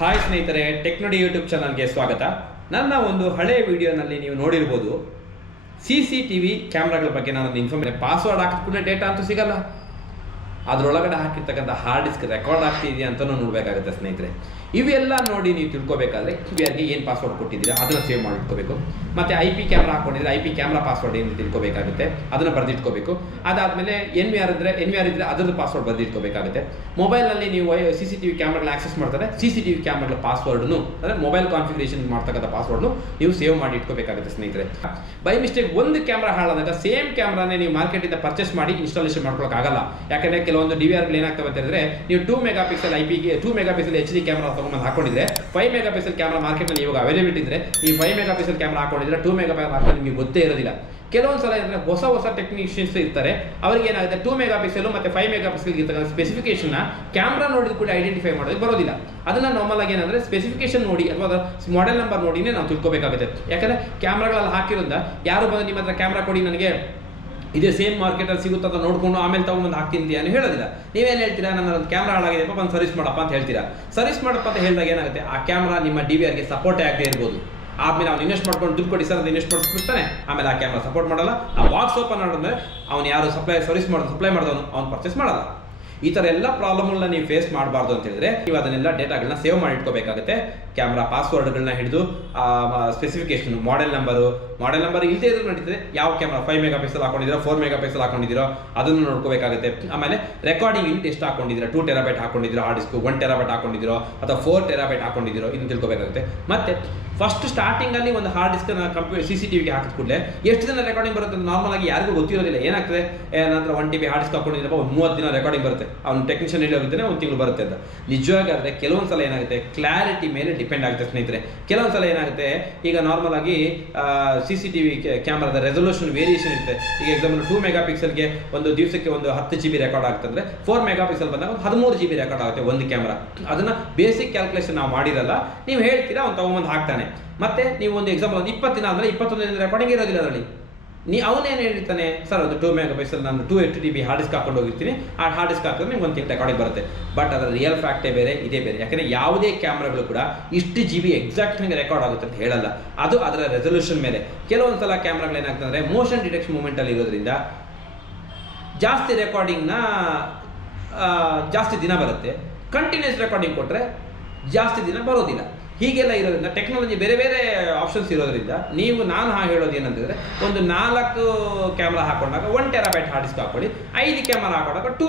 Hi ಸ್ನೇಹಿತರೆ, ಟೆಕ್ನೋಡಿ YouTube ಚಾನಲ್ಗೆ ಸ್ವಾಗತ. ನನ್ನ ಒಂದು ಹಳೆ ವಿಡಿಯೋನಲ್ಲಿ ನೀವು ನೋಡಿರ್ಬೋದು, CCTV ಕ್ಯಾಮ್ರಾಗಳ ಬಗ್ಗೆ ನಾನೊಂದು ಇನ್ಫಾರ್ಮೇಷನ್. ಪಾಸ್ವರ್ಡ್ ಹಾಕಿದ ಕೂಡಲೇ ಡೇಟಾ ಅಂತೂ ಸಿಗಲ್ಲ, ಅದರೊಳಗಡೆ ಹಾಕಿರ್ತಕ್ಕಂಥ ಹಾರ್ಡ್ ಡಿಸ್ಕ್ ರೆಕಾರ್ಡ್ ಆಗ್ತಿದೆಯಾ ಅಂತಲೂ ನೋಡಬೇಕಾಗುತ್ತೆ ಸ್ನೇಹಿತರೆ. ಇವೆಲ್ಲ ನೋಡಿ ನೀವು ತಿಳ್ಕೊಬೇಕಾದ್ರೆ QRಗೆ ಏನು ಪಾಸ್ವರ್ಡ್ ಕೊಟ್ಟಿದ್ದೀರಾ ಅದನ್ನು ಸೇವ್ ಮಾಡಿಟ್ಕೋಬೇಕು. ಮತ್ತು IP ಕ್ಯಾಮ್ರಾ ಹಾಕ್ಕೊಂಡಿದ್ರೆ IP ಕ್ಯಾಮ್ರಾ ಪಾಸ್ವರ್ಡ್ ಏನು ತಿಳ್ಕೊಬೇಕಾಗುತ್ತೆ, ಅದನ್ನು ಬರೆದಿಟ್ಕೋಬೇಕು. ಅದಾದಮೇಲೆ NVR ಇದ್ದರೆ ಅದರದ್ದು ಪಾಸ್ವರ್ಡ್ ಬರೆದಿಟ್ಕೋಬೇಕಾಗುತ್ತೆ. ಮೊಬೈಲ್ನಲ್ಲಿ ನೀವು CCTV ಕ್ಯಾಮ್ರಾಗಳ ಆಕ್ಸೆಸ್ ಮಾಡ್ತಾರೆ, CCTV ಕ್ಯಾಮ್ರಾಗಳ ಪಾಸ್ವರ್ಡ್ನು ಅಂದರೆ ಮೊಬೈಲ್ ಕಾನ್ಫಿಗರೇಷನ್ ಮಾಡ್ತಕ್ಕಂಥ ಪಾಸ್ವರ್ಡ್ನು ನೀವು ಸೇವ್ ಮಾಡಿ ಇಟ್ಕೋಬೇಕಾಗುತ್ತೆ ಸ್ನೇಹಿತರೆ. ಬೈ ಮಿಸ್ಟೇಕ್ ಒಂದು ಕ್ಯಾಮ್ರಾ ಹಾಳಾದಾಗ ಸೇಮ್ ಕ್ಯಾಮ್ರಾನೇ ನೀವು ಮಾರ್ಕೆಟಿಂದ ಪರ್ಚೇಸ್ ಮಾಡಿ ಇನ್ಸ್ಟಾಲೇಷನ್ ಮಾಡ್ಕೊಳ್ಳೋಕ್ಕಾಗಲ್ಲ. ಯಾಕಂದರೆ ಕೆಲವೊಂದು DVRಗಳು ಏನಾಗ್ತವೆ ಅಂತ ಹೇಳಿದ್ರೆ, ನೀವು 2 ಮೆಗಾಪಿಕ್ಸೆಲ್ IPಗೆ 2 ಮೆಗಾಪಿಕ್ಸೆಲ್ HD ಕ್ಯಾಮ್ರಾ ತಗೊಂಡು ಹಾಕೊಂಡಿದ್ರೆ 5 ಮೆಗಾಪಿಕ್ಸೆಲ್ ಕ್ಯಾಮ್ರಾ ಮಾರ್ಕೆಟ್ನಲ್ಲಿ ಇವಾಗ ಅವೈಲೇಬಿಲಿಟಿ ಇದ್ರೆ, ಈ 5 ಮೆಗಾಪಿಕ್ಸೆಲ್ ಕ್ಯಾಮ್ರಾ ಹಾಕೊಂಡಿದ್ರೆ 2 ಮೆಗಾಪಿಕ್ಸೆಲ್ ಹಾಕೊಂಡು ನಿಮಗೆ ಗೊತ್ತೇ ಇರೋದಿಲ್ಲ. ಕೆಲವೊಂದು ಸಲ ಏನಂದರೆ ಹೊಸ ಟೆಕ್ನಿಷಿಯನ್ಸ್ ಇರ್ತಾರೆ, ಅವ್ರಿಗೆ ಏನಾಗುತ್ತೆ 2 ಮೆಗಾಪಿಕ್ಸೆಲ್ ಮತ್ತು 5 ಮೆಗಾಪಿಕ್ಸೆಲ್ ಇರ್ತಕ್ಕಂಥ ಸ್ಪೆಸಿಫಿಕೇಶನ್ನ ಕ್ಯಾಮ್ರಾ ನೋಡಿದ ಕೂಡ ಐಡೆಂಟಿಫೈ ಮಾಡೋದಕ್ಕೆ ಬರೋದಿಲ್ಲ. ಅದನ್ನು ನಾರ್ಮಲ್ ಆಗಿ ಏನಂದರೆ ಸ್ಪೆಸಿಫಿಕೇಶನ್ ನೋಡಿ ಅಥವಾ ಮಾಡೆಲ್ ನಂಬರ್ ನೋಡಿನೇ ನಾವು ತಿಳ್ಕೊಬೇಕಾಗುತ್ತೆ. ಯಾಕಂದರೆ ಕ್ಯಾಮ್ರಾಗಳಲ್ಲಿ ಹಾಕಿರೋದ್ರಿಂದ ಯಾರು ಬಂದು ನಿಮ್ಮ ಹತ್ರ ಕ್ಯಾಮ್ರಾ ಕೊಡಿ ನನಗೆ ಇದೇ ಸೇಮ್ ಮಾರ್ಕೆಟಲ್ಲಿ ಸಿಗುತ್ತೆ ಅಂತ ನೋಡ್ಕೊಂಡು ಆಮೇಲೆ ತೊಗೊಂಬಂದು ಹಾಕ್ತೀನಿ ಅಂತ ಹೇಳೋದಿಲ್ಲ. ನೀವೇನು ಹೇಳ್ತೀರಾ, ನನ್ನ ಒಂದು ಕ್ಯಾಮ್ರಾ ಹಾಳಾಗಿದೆಪ್ಪ ಬಂದು ಸರ್ವಿಸ್ ಮಾಡಪ್ಪ ಅಂತ ಹೇಳ್ತೀರಾ. ಸರ್ವಿಸ್ ಮಾಡಪ್ಪ ಅಂತ ಹೇಳಿದಾಗ ಏನಾಗುತ್ತೆ, ಆ ಕ್ಯಾಮ್ರಾ ನಿಮ್ಮ DVRಗೆ ಸಪೋರ್ಟೇ ಆಗದೆ ಇರ್ಬೋದು. ಆದಮೇಲೆ ಅವ್ನು ಇನ್ವೆಸ್ಟ್ ಮಾಡ್ಕೊಂಡು ದುಡ್ಡು ಕೊಡಿ ಸರ್ ಅಂತ ಇನ್ವೆಸ್ಟ್ ಮಾಡಿಸ್ಬಿಡ್ತಾನೆ, ಆಮೇಲೆ ಆ ಕ್ಯಾಮ್ರಾ ಸಪೋರ್ಟ್ ಮಾಡಲ್ಲ. ಆ ಬಾಕ್ಸ್ ಓಪನ್ ಮಾಡಿದ್ರೆ ಅವ್ನು ಯಾರು ಸಪ್ಲೈ ಮಾಡಿದವನು ಅವ್ನು ಪರ್ಚೇಸ್ ಮಾಡಲ್ಲ. ಈ ಥರ ಎಲ್ಲ ಪ್ರಾಬ್ಲಮ್ಗಳನ್ನ ನೀವು ಫೇಸ್ ಮಾಡಬಾರ್ದು ಅಂತ ಹೇಳಿದ್ರೆ ನೀವು ಅದನ್ನೆಲ್ಲ ಡೇಟಾಗಳನ್ನ ಸೇವ್ ಮಾಡಿ ಇಟ್ಕೋಬೇಕಾಗುತ್ತೆ. ಕ್ಯಾಮ್ರಾ ಪಾಸ್ವರ್ಡ್ಗಳನ್ನ ಹಿಡಿದು ಸ್ಪೆಸಿಫಿಕೇಶನ್, ಮಾಡೆಲ್ ನಂಬರ್ ಇಲ್ಲದೆ ಇದ್ರೂ ನಡೀತದೆ. ಯಾವ ಕ್ಯಾಮ್ರಾ 5 ಮೆಗಾಪಿಕ್ಸೆಲ್ ಹಾಕೊಂಡಿದ್ದೀರೋ 4 ಮೆಗಾಪಿಕ್ಸೆಲ್ ಹಾಕೊಂಡಿದ್ದೀರೋ ಅದನ್ನು ನೋಡ್ಕೋಬೇಕಾಗುತ್ತೆ. ಆಮೇಲೆ ರೆಕಾರ್ಡಿಂಗ್ ಯೂನಿಟ್ ಎಷ್ಟು ಹಾಕೊಂಡಿದ್ದೀರಾ, 2 ಟೆರಾಬೈಟ್ ಹಾಕೊಂಡಿದ್ದೀರೋ ಹಾರ್ಡ್ ಡಿಸ್ಕ್, 1 ಟೆರಾಬೈಟ್ ಹಾಕೊಂಡಿದ್ದೀರೋ ಅಥವಾ 4 ಟೆರಾಬೈಟ್ ಹಾಕೊಂಡಿದ್ದೀರೋ ಇದನ್ನು ತಿಳ್ಕೋಬೇಕಾಗುತ್ತೆ. ಮತ್ತೆ ಫಸ್ಟ್ ಸ್ಟಾರ್ಟಿಂಗಲ್ಲಿ ಒಂದು ಹಾರ್ಡ್ ಡಿಸ್ಕನ್ನು CCTVಗೆ ಹಾಕಿದ ಕೂಡಲೇ ಎಷ್ಟು ದಿನ ರೆಕಾರ್ಡಿಂಗ್ ಬರುತ್ತೆ ನಾರ್ಮಲ್ ಆಗಿ ಯಾರಿಗೂ ಗೊತ್ತಿರೋದಿಲ್ಲ. ಏನಾಗ್ತದೆ, ನಂತರ 1 TB ಹಾರ್ಡ್ ಡಿಸ್ಕ್ ಹಾಕೊಂಡಿದ್ದೀರಪ್ಪ ಒಂದು 30 ದಿನ ರೆಕಾರ್ಡಿಂಗ್ ಬರುತ್ತೆ, ಅವ್ನು ಟೆಕ್ನಿಷಿಯನ್ ಹೇಳಿ ಹೋಗಿದ್ದಾನೆ 1 ತಿಂಗಳು ಬರುತ್ತೆ ಅಂತ. ನಿಜವಾಗಾದ್ರೆ ಕೆಲವೊಂದು ಸಲ ಏನಾಗುತ್ತೆ, ಕ್ಲಾರಿಟಿ ಮೇಲೆ ಡಿಪೆಂಡ್ ಆಗುತ್ತೆ ಸ್ನೇಹಿತರೆ. ಕೆಲವೊಂದು ಸಲ ಏನಾಗುತ್ತೆ, ಈಗ ನಾರ್ಮಲ್ ಆಗಿ CCTV ಕ್ಯಾಮ್ರಾದ ರೆಸೊಲ್ಯೂಷನ್ ವೇರಿಯೇಷನ್ ಇರುತ್ತೆ. ಈಗ ಎಕ್ಸಾಂಪಲ್ 2 ಮೆಗಾಪಿಕ್ಸೆಲ್ಗೆ ಒಂದು ದಿವಸಕ್ಕೆ ಒಂದು 10 GB ರೆಕಾರ್ಡ್ ಆಗ್ತಂದ್ರೆ 4 ಮೆಗಾಪಿಕ್ಸೆಲ್ ಬಂದಾಗ ಒಂದು 13 GB ರೆಕಾರ್ಡ್ ಆಗುತ್ತೆ ಒಂದು ಕ್ಯಾಮ್ರಾ. ಅದನ್ನು ಬೇಸಿಕ್ ಕ್ಯಾಲ್ಕುಲೇಷನ್ ನಾವು ಮಾಡಿರಲ್ಲ, ನೀವು ಹೇಳ್ತೀರಾ ಅವ್ನು ತಗೊಂಬಂದು ಹಾಕ್ತಾನೆ. ಮತ್ತೆ ನೀವು ಒಂದು ಎಕ್ಸಾಂಪಲ್ ಒಂದು 20 ದಿನ ಆದಮೇಲೆ 21 ದಿನ ರೆಕಾರ್ಡಿಂಗ್ ಇರೋದಿಲ್ಲ ಅದರಲ್ಲಿ. ಅವನೇನು ಹೇಳ್ತಾನೆ, ಸರ್ ಅದು 2 ಮೆಗಾಪಿಕ್ಸೆಲ್ ನಾನು 280 TB ಹಾರ್ಡ್ ಡಿಸ್ಕ್ ಹಾಕೊಂಡು ಹೋಗಿರ್ತೀನಿ, ಆ ಹಾರ್ಡ್ ಡಿಸ್ಕ್ ಹಾಕಿದ್ರೆ ನಿಮ್ಗೆ 1 ತಿಂಗಳು ರೆಕಾರ್ಡಿಂಗ್ ಬರುತ್ತೆ. ಬಟ್ ಅದರ ರಿಯಲ್ ಫ್ಯಾಕ್ಟೇ ಬೇರೆ, ಇದೇ ಬೇರೆ. ಯಾಕಂದರೆ ಯಾವುದೇ ಕ್ಯಾಮ್ರಾಗಳು ಕೂಡ ಇಷ್ಟು GB ಎಕ್ಸಾಕ್ಟ್ ಹಂಗೆ ರೆಕಾರ್ಡ್ ಆಗುತ್ತೆ ಅಂತ ಹೇಳಲ್ಲ, ಅದು ಅದರ ರೆಸೊಲ್ಯೂಷನ್ ಮೇಲೆ. ಕೆಲವೊಂದು ಸಲ ಕ್ಯಾಮ್ರಾಗಳು ಏನಾಗ್ತಂದರೆ ಮೋಷನ್ ಡಿಟೆಕ್ಷನ್ ಮೂಮೆಂಟಲ್ಲಿ ಇರೋದ್ರಿಂದ ಜಾಸ್ತಿ ರೆಕಾರ್ಡಿಂಗ್ನ ಜಾಸ್ತಿ ದಿನ ಬರುತ್ತೆ. ಕಂಟಿನ್ಯೂಸ್ ರೆಕಾರ್ಡಿಂಗ್ ಕೊಟ್ಟರೆ ಜಾಸ್ತಿ ದಿನ ಬರೋದಿಲ್ಲ. ಹೀಗೆಲ್ಲ ಇರೋದ್ರಿಂದ ಟೆಕ್ನಾಲಜಿ ಬೇರೆ ಬೇರೆ ಆಪ್ಷನ್ಸ್ ಇರೋದ್ರಿಂದ ನಾನು ಹೇಳೋದು ಏನಂತಂದರೆ, ಒಂದು 4 ಕ್ಯಾಮ್ರಾ ಹಾಕೊಂಡಾಗ 1 ಟೆರಾಬೈಟ್ ಹಾರ್ಡ್ ಡಿಸ್ಕ್ ಹಾಕೊಳ್ಳಿ, 5 ಕ್ಯಾಮ್ರಾ ಹಾಕೊಂಡಾಗ 2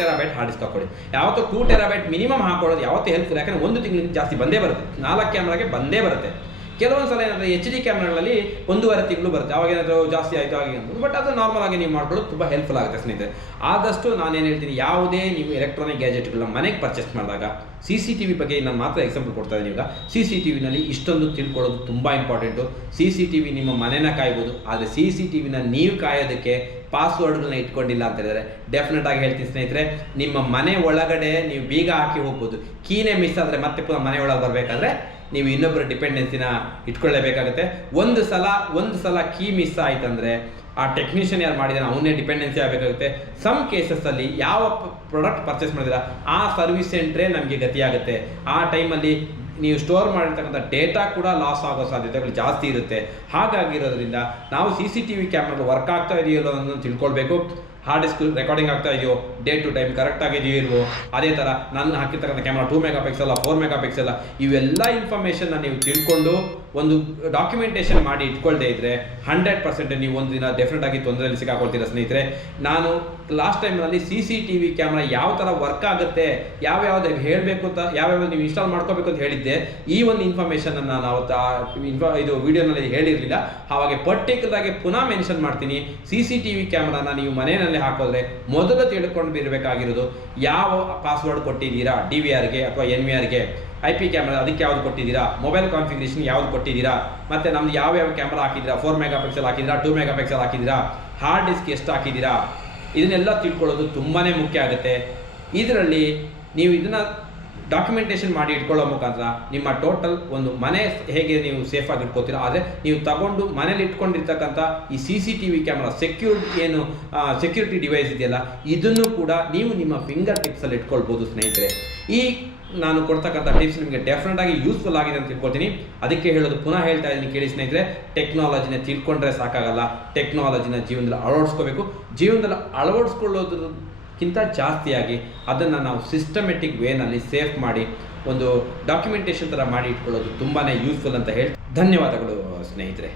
ಟೆರಾಬೈಟ್ ಹಾರ್ಡ್ ಡಿಸ್ಕ್ ಹಾಕೊಳ್ಳಿ. ಯಾವತ್ತೂ 2 ಟೆರಾಬೈಟ್ ಮಿನಿಮಮ್ ಹಾಕೊಳ್ಳೋದು ಯಾವತ್ತೂ ಹೆಲ್ಪ್ಫುಲ್. ಯಾಕಂದರೆ 1 ತಿಂಗಳಿಂದ ಜಾಸ್ತಿ ಬಂದೇ ಬರುತ್ತೆ, 4 ಕ್ಯಾಮ್ರಾಗೆ ಬಂದೇ ಬರುತ್ತೆ. ಕೆಲವೊಂದು ಸಲ ಏನಾದರೂ HD ಕ್ಯಾಮ್ರಾಗಳಲ್ಲಿ 1.5 ತಿಂಗಳು ಬರುತ್ತೆ, ಅವಾಗ ಏನಾದರೂ ಜಾಸ್ತಿ ಆಯಿತು ಹಾಗೆ ಅಂತ. ಬಟ್ ಅದು ನಾರ್ಮಲ್ ಆಗಿ ನೀವು ಮಾಡ್ಕೊಳ್ಳೋದು ತುಂಬ ಹೆಲ್ಪ್ಫುಲ್ ಆಗುತ್ತೆ ಸ್ನೇಹಿತರೆ. ಆದಷ್ಟು ನಾನೇನು ಹೇಳ್ತೀನಿ, ಯಾವುದೇ ನೀವು ಎಲೆಕ್ಟ್ರಾನಿಕ್ ಗ್ಯಾಜೆಟ್ಗಳನ್ನ ಮನೆಗೆ ಪರ್ಚೇಸ್ ಮಾಡಿದಾಗ CCTV ಬಗ್ಗೆ ನಾನು ಮಾತ್ರ ಎಕ್ಸಾಂಪಲ್ ಕೊಡ್ತಾ ಇದ್ದೀನಿ. ಈಗ CCTVನಲ್ಲಿ ಇಷ್ಟೊಂದು ತಿಳ್ಕೊಳ್ಳೋದು ತುಂಬ ಇಂಪಾರ್ಟೆಂಟು. CCTV ನಿಮ್ಮ ಮನೆನ ಕಾಯ್ಬೋದು, ಆದರೆ CCTVನ ನೀವು ಕಾಯೋದಕ್ಕೆ ಪಾಸ್ವರ್ಡ್ಗಳನ್ನ ಇಟ್ಕೊಂಡಿಲ್ಲ ಅಂತ ಹೇಳಿದರೆ ಡೆಫಿನೆಟ್ ಆಗಿ ಹೇಳ್ತೀನಿ ಸ್ನೇಹಿತರೆ, ನಿಮ್ಮ ಮನೆ ಒಳಗಡೆ ನೀವು ಬೀಗ ಹಾಕಿ ಹೋಗ್ಬೋದು. ಕೀನೇ ಮಿಸ್ ಆದರೆ ಮತ್ತೆ ಪುನಃ ಮನೆ ಒಳಗೆ ಬರಬೇಕಾದ್ರೆ ನೀವು ಇನ್ನೊಬ್ಬರ ಡಿಪೆಂಡೆನ್ಸಿನ ಇಟ್ಕೊಳ್ಳೇಬೇಕಾಗುತ್ತೆ. ಒಂದು ಸಲ ಕೀ ಮಿಸ್ ಆಯ್ತಂದರೆ ಆ ಟೆಕ್ನಿಷಿಯನ್ ಯಾರು ಮಾಡಿದಾನೆ ಅವನ್ನೇ ಡಿಪೆಂಡೆನ್ಸಿ ಆಗಬೇಕಾಗುತ್ತೆ. ಸಮ್ ಕೇಸಸ್ಸಲ್ಲಿ ಯಾವ ಪ್ರಾಡಕ್ಟ್ ಪರ್ಚೇಸ್ ಮಾಡಿದಿರ ಆ ಸರ್ವಿಸ್ ಸೆಂಟ್ರೇ ನಮಗೆ ಗತಿಯಾಗುತ್ತೆ. ಆ ಟೈಮಲ್ಲಿ ನೀವು ಸ್ಟೋರ್ ಮಾಡಿರ್ತಕ್ಕಂಥ ಡೇಟಾ ಕೂಡ ಲಾಸ್ ಆಗೋ ಸಾಧ್ಯತೆಗಳು ಜಾಸ್ತಿ ಇರುತ್ತೆ. ಹಾಗಾಗಿರೋದ್ರಿಂದ ನಾವು CCTV ಕ್ಯಾಮ್ರಾಗಳು ವರ್ಕ್ ಆಗ್ತಾ ಇದೆಯೋ ಅನ್ನೋದನ್ನು ತಿಳ್ಕೊಳ್ಬೇಕು. ಹಾರ್ಡ್ ಡಿಸ್ಕ್ ರೆಕಾರ್ಡಿಂಗ್ ಆಗ್ತಾ ಇದೆಯೋ, ಡೇ ಟು ಟೈಮ್ ಕರೆಕ್ಟ್ ಆಗಿದೆಯೋ ಇಲ್ವೋ, ಅದೇ ಥರ ನಾನು ಹಾಕಿರ್ತಕ್ಕಂಥ ಕ್ಯಾಮ್ರಾ 2 ಮೆಗಾಪಿಕ್ಸೆಲ್ 4 ಮೆಗಾಪಿಕ್ಸೆಲ್ ಇವೆಲ್ಲ ಇನ್ಫಾರ್ಮೇಷನ್ನ ನೀವು ತಿಳ್ಕೊಂಡು ಒಂದು ಡಾಕ್ಯುಮೆಂಟೇಷನ್ ಮಾಡಿ ಇಟ್ಕೊಳ್ದೇ ಇದ್ದರೆ 100% ನೀವು ಒಂದು ದಿನ ಡೆಫಿನೆಟ್ ಆಗಿ ತೊಂದರೆಯಲ್ಲಿ ಸಿಕ್ಕಾಕೊಳ್ತೀರಾ ಸ್ನೇಹಿತರೆ. ನಾನು ಲಾಸ್ಟ್ ಟೈಮ್ನಲ್ಲಿ CCTV ಕ್ಯಾಮ್ರಾ ಯಾವ ಥರ ವರ್ಕ್ ಆಗುತ್ತೆ, ಯಾವ್ಯಾವ್ದು ಹೇಳಬೇಕು ಅಂತ, ಯಾವ್ಯಾವ್ದು ನೀವು ಇನ್ಸ್ಟಾಲ್ ಮಾಡ್ಕೋಬೇಕು ಅಂತ ಹೇಳಿದ್ದೆ. ಈ ಒಂದು ಇನ್ಫಾರ್ಮೇಷನನ್ನು ನಾವು ಇದು ವಿಡಿಯೋನಲ್ಲಿ ಹೇಳಿರಲಿಲ್ಲ, ಹಾಗೆ ಪರ್ಟಿಕ್ಯುಲರ್ ಆಗಿ ಪುನಃ ಮೆನ್ಷನ್ ಮಾಡ್ತೀನಿ. CCTV ಕ್ಯಾಮ್ರಾನ ನೀವು ಮನೆಯಲ್ಲಿ ಹಾಕೋದ್ರೆ ಮೊದಲು ತಿಳ್ಕೊಂಡು ಇರಬೇಕಾಗಿರೋದು, ಯಾವ ಪಾಸ್ವರ್ಡ್ ಕೊಟ್ಟಿದ್ದೀರಾ DVRಗೆ ಅಥವಾ NVRಗೆ, IP ಕ್ಯಾಮ್ರಾ ಅದಕ್ಕೆ ಯಾವ್ದು ಕೊಟ್ಟಿದ್ದೀರಾ, ಮೊಬೈಲ್ ಕಾನ್ಫಿಗರೇಷನ್ ಯಾವ್ದು ಕೊಟ್ಟಿದ್ದೀರಾ, ಮತ್ತು ನಮ್ದು ಯಾವ್ಯಾವ ಕ್ಯಾಮ್ರಾ ಹಾಕಿದ್ದೀರಾ, 4 ಮೆಗಾಪಿಕ್ಸೆಲ್ ಹಾಕಿದ್ದೀರಾ, 2 ಮೆಗಾಪಿಕ್ಸೆಲ್ ಹಾಕಿದ್ದೀರಾ, ಹಾರ್ಡ್ ಡಿಸ್ಕ್ ಎಷ್ಟು ಹಾಕಿದ್ದೀರಾ, ಇದನ್ನೆಲ್ಲ ತಿಳ್ಕೊಳ್ಳೋದು ತುಂಬಾ ಮುಖ್ಯ ಆಗುತ್ತೆ. ಇದರಲ್ಲಿ ನೀವು ಇದನ್ನು ಡಾಕ್ಯುಮೆಂಟೇಷನ್ ಮಾಡಿ ಇಟ್ಕೊಳ್ಳೋ ಮುಖಾಂತರ ನಿಮ್ಮ ಟೋಟಲ್ ಒಂದು ಮನೆ ಹೇಗೆ ನೀವು ಸೇಫಾಗಿ ಇಟ್ಕೋತೀರಾ, ಆದರೆ ನೀವು ತಗೊಂಡು ಮನೇಲಿ ಇಟ್ಕೊಂಡಿರ್ತಕ್ಕಂಥ ಈ CCTV ಕ್ಯಾಮ್ರಾ ಸೆಕ್ಯೂರಿಟಿ ಡಿವೈಸ್ ಇದೆಯಲ್ಲ, ಇದನ್ನು ಕೂಡ ನೀವು ನಿಮ್ಮ ಫಿಂಗರ್ ಟಿಪ್ಸಲ್ಲಿ ಇಟ್ಕೊಳ್ಬೋದು ಸ್ನೇಹಿತರೆ. ಈ ನಾನು ಕೊಡ್ತಕ್ಕಂಥ ಟಿಪ್ಸ್ ನಿಮಗೆ ಡೆಫಿನೆಟ್ ಆಗಿ ಯೂಸ್ಫುಲ್ ಆಗಿದೆ ಅಂತ ತಿಳ್ಕೊಳ್ತೀನಿ. ಅದಕ್ಕೆ ಹೇಳೋದು, ಪುನಃ ಹೇಳ್ತಾ ಇದ್ದೀನಿ ಕೇಳಿ ಸ್ನೇಹಿತರೆ, ಟೆಕ್ನಾಲಜಿನ ತಿಳ್ಕೊಂಡ್ರೆ ಸಾಕಾಗಲ್ಲ, ಟೆಕ್ನಾಲಜಿನ ಜೀವನದಲ್ಲಿ ಅಳವಡಿಸ್ಕೋಬೇಕು. ಜೀವನದಲ್ಲಿ ಅಳವಡಿಸ್ಕೊಳ್ಳೋದಕ್ಕಿಂತ ಜಾಸ್ತಿಯಾಗಿ ಅದನ್ನು ನಾವು ಸಿಸ್ಟಮೆಟಿಕ್ ವೇನಲ್ಲಿ ಸೇಫ್ ಮಾಡಿ ಒಂದು ಡಾಕ್ಯುಮೆಂಟೇಷನ್ ಥರ ಮಾಡಿ ಇಟ್ಕೊಳ್ಳೋದು ತುಂಬಾ ಯೂಸ್ಫುಲ್ ಅಂತ ಹೇಳಿ ಧನ್ಯವಾದಗಳು ಸ್ನೇಹಿತರೆ.